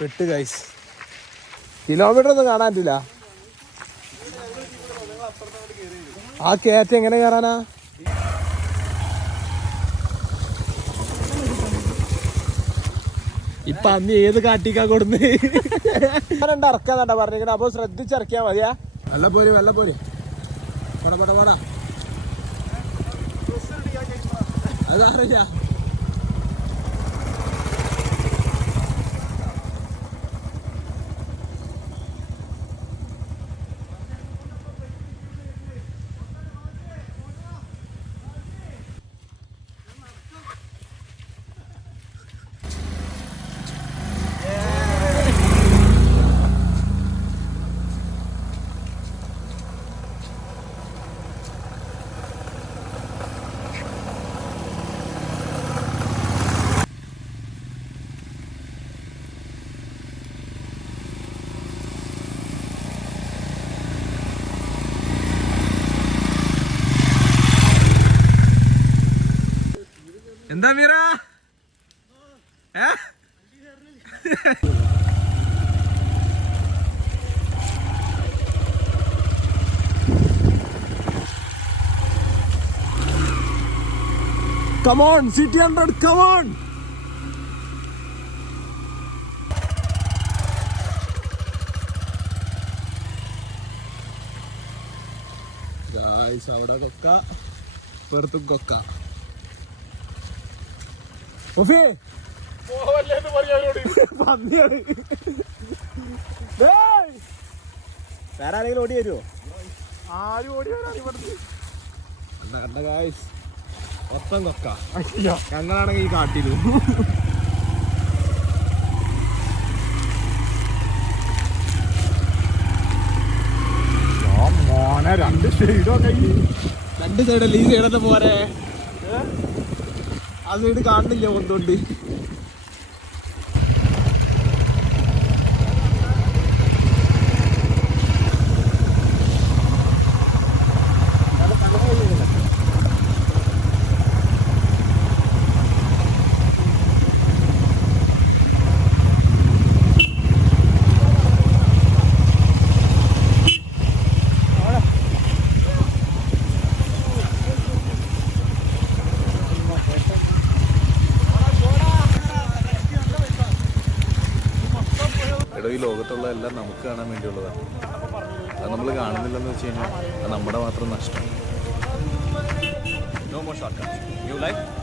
പെട്ട് guys kilometre ഒന്നും കാണാൻ പറ്റില്ല. ആ കയറ്റം എങ്ങനെ കയറാനാ? ഇപ്പൊ അന്ന് ഏത് കാട്ടിക്കാ കൊടുന്ന്? രണ്ട് ഇറക്കാന്നാ പറഞ്ഞിരിക്കണ? അപ്പൊ ശ്രദ്ധിച്ചിറക്കിയാ മതിയാ. വെള്ള പോരി വെള്ള പോരി. പട പട പട. അതറിയാ. എന്താ മീറ ഏ കമോൺ സിറ്റി ഹൺഡ്രഡ് കമോൺ അവിടെ കൊക്ക പെറുത്തും കൊക്ക ഒഫേ പന്നിയാണ്. ഡേയ്! വേറെ ആരെങ്കിലും ഓടി വരുമോ ആരും ഓടി മൊത്തം കൊക്ക. ഞങ്ങളാണെങ്കിൽ ഈ കാട്ടിൽ. മോനെ രണ്ട് സൈഡോ കൈ രണ്ട് സൈഡല്ലേ ഈ സൈഡല്ലേ പോരെ. ആ സൈഡ് കാണുന്നില്ല ഒന്നുകൊണ്ട് എടോ ഈ ലോകത്തുള്ള എല്ലാം നമുക്ക് കാണാൻ വേണ്ടിയുള്ളതാണ്. അത് നമ്മൾ കാണുന്നില്ലെന്ന് വെച്ച് കഴിഞ്ഞാൽ അത് നമ്മുടെ മാത്രം നഷ്ടം. No more short cut life